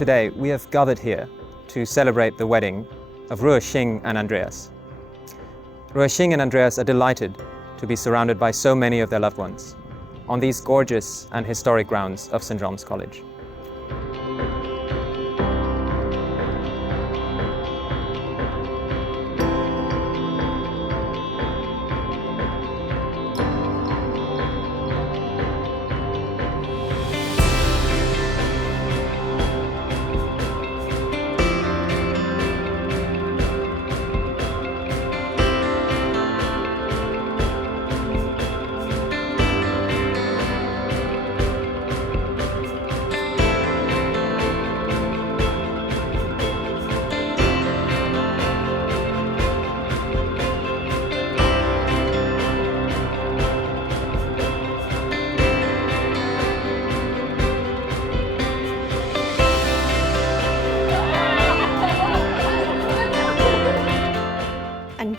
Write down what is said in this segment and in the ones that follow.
today we have gathered here to celebrate the wedding of Ruoxing and Andreas. Ruoxing and Andreas are delighted to be surrounded by so many of their loved ones on these gorgeous and historic grounds of St. John's College.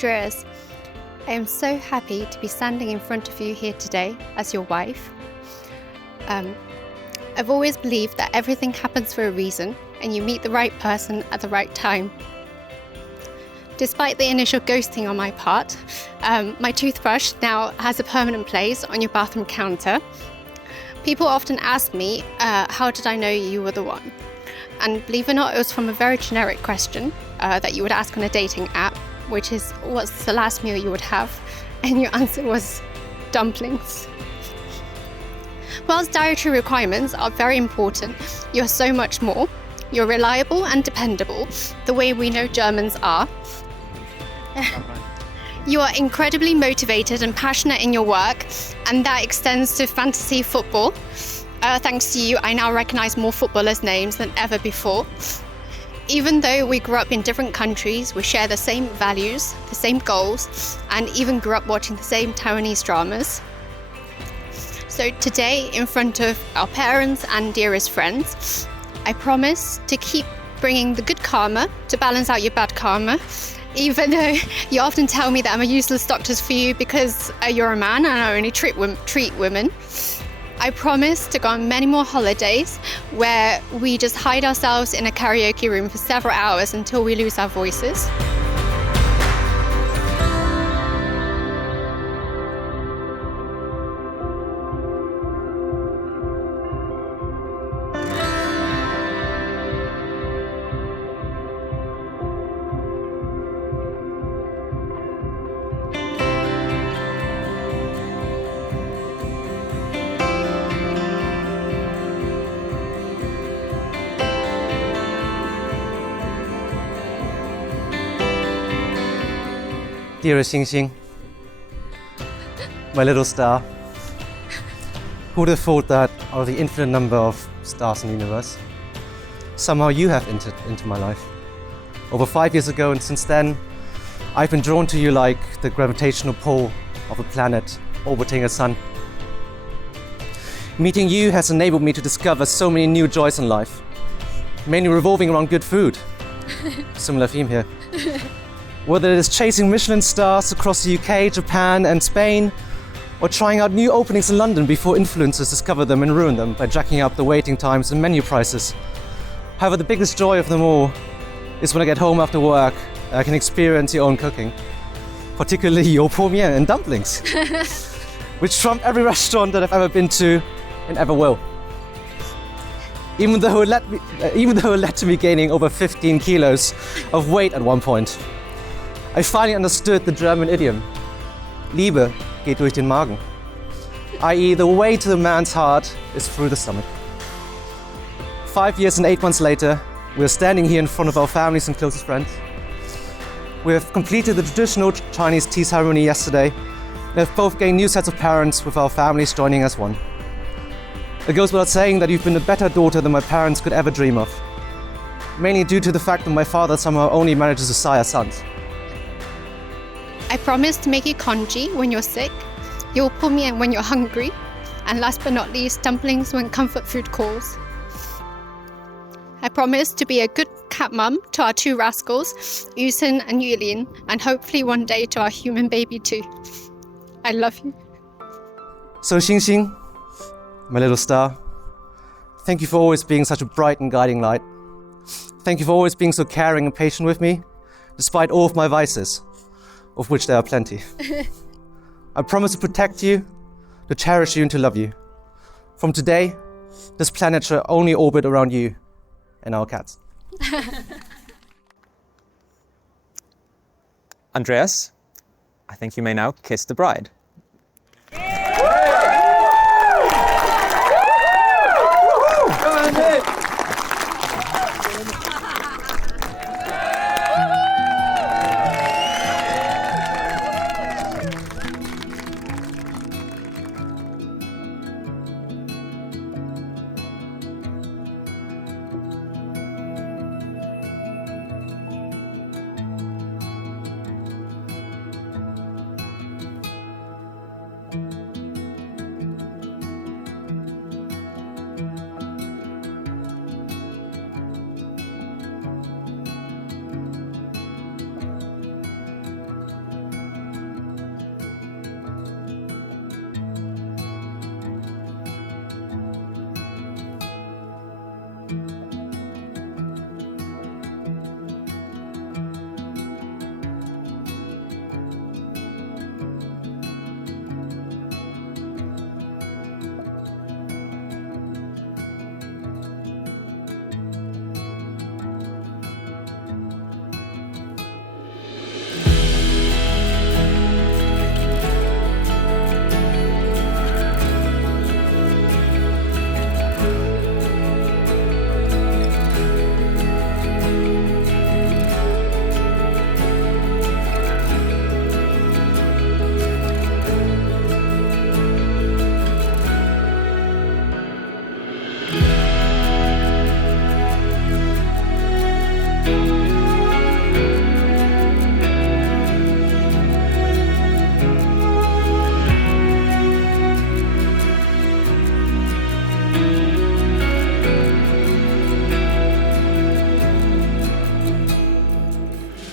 Andreas, I am so happy to be standing in front of you here today as your wife. I've always believed that everything happens for a reason and you meet the right person at the right time. Despite the initial ghosting on my part, my toothbrush now has a permanent place on your bathroom counter. People often ask me, how did I know you were the one? And believe it or not, it was from a very generic question that you would ask on a dating app, which is, what's the last meal you would have? And your answer was dumplings. Whilst dietary requirements are very important, you're so much more. You're reliable and dependable, the way we know Germans are. You are incredibly motivated and passionate in your work, and that extends to fantasy football. Thanks to you, I now recognise more footballers' names than ever before. Even though we grew up in different countries, we share the same values, the same goals, and even grew up watching the same Taiwanese dramas. So today, in front of our parents and dearest friends, I promise to keep bringing the good karma to balance out your bad karma, even though you often tell me that I'm a useless doctor for you because you're a man and I only treat women. I promise to go on many more holidays where we just hide ourselves in a karaoke room for several hours until we lose our voices. Dearest Xing Xing, my little star, who would have thought that out of the infinite number of stars in the universe, somehow you have entered into my life. Over 5 years ago, and since then, I've been drawn to you like the gravitational pull of a planet orbiting a sun. Meeting you has enabled me to discover so many new joys in life, mainly revolving around good food. Similar theme here. Whether it is chasing Michelin stars across the UK, Japan and Spain, or trying out new openings in London before influencers discover them and ruin them by jacking up the waiting times and menu prices. However, the biggest joy of them all is when I get home after work and I can experience your own cooking, particularly your premier and dumplings, which trump every restaurant that I've ever been to and ever will. Even though it led to me gaining over 15 kilos of weight at one point. I finally understood the German idiom, Liebe geht durch den Magen, i.e. the way to the man's heart is through the stomach. 5 years and 8 months later, we're standing here in front of our families and closest friends. We have completed the traditional Chinese tea ceremony yesterday and have both gained new sets of parents with our families joining as one. It goes without saying that you've been a better daughter than my parents could ever dream of, mainly due to the fact that my father somehow only manages to sire sons. I promise to make you congee when you're sick, you'll pull me in when you're hungry, and last but not least, dumplings when comfort food calls. I promise to be a good cat mum to our two rascals, Yusin and Yulin, and hopefully one day to our human baby too. I love you. So Xing Xing, my little star, thank you for always being such a bright and guiding light. Thank you for always being so caring and patient with me, despite all of my vices, of which there are plenty. I promise to protect you, to cherish you and to love you. From today, this planet shall only orbit around you and our cats. Andreas, I think you may now kiss the bride.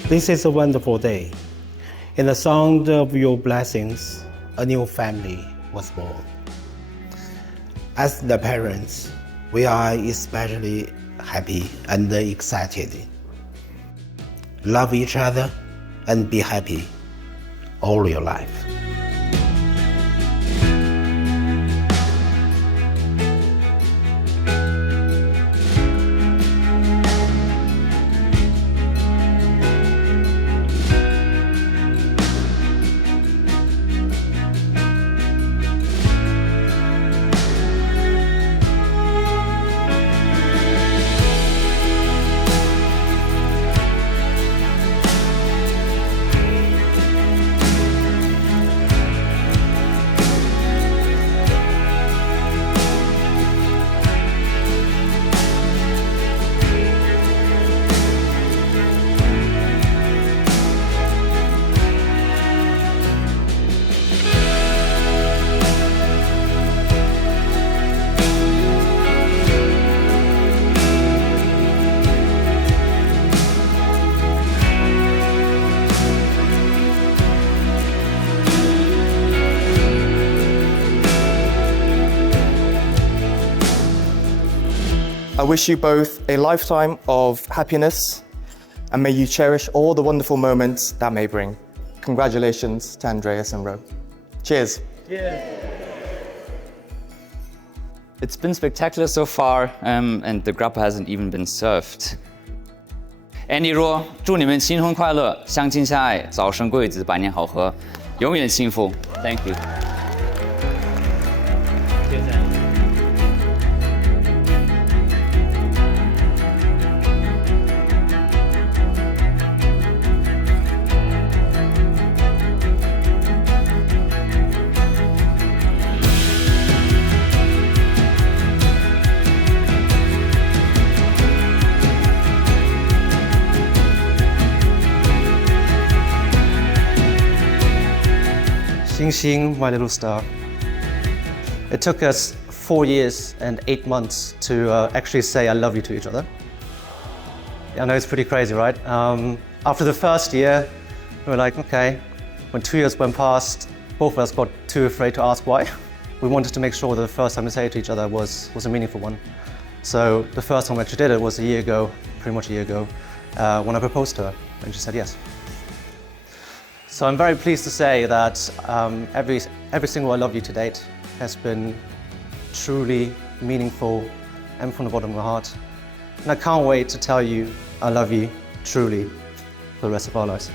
This is a wonderful day. In the sound of your blessings, a new family was born. As the parents, we are especially happy and excited. Love each other and be happy all your life. I wish you both a lifetime of happiness, and may you cherish all the wonderful moments that may bring. Congratulations to Andreas and Ro. Cheers. It's been spectacular so far, and the grappa hasn't even been served. Andy Ruo，祝你们新婚快乐，相亲相爱，早生贵子，百年好合，永远幸福。Thank you。Xing Xing, my little star. It took us 4 years and 8 months to actually say I love you to each other. I know it's pretty crazy, right? After the first year, we were like, okay. When 2 years went past, both of us got too afraid to ask why. We wanted to make sure that the first time we say it to each other was a meaningful one. So the first time I actually did it was a year ago, pretty much a year ago, when I proposed to her, and she said yes. So I'm very pleased to say that every single I love you to date has been truly meaningful and from the bottom of my heart. And I can't wait to tell you I love you truly for the rest of our lives.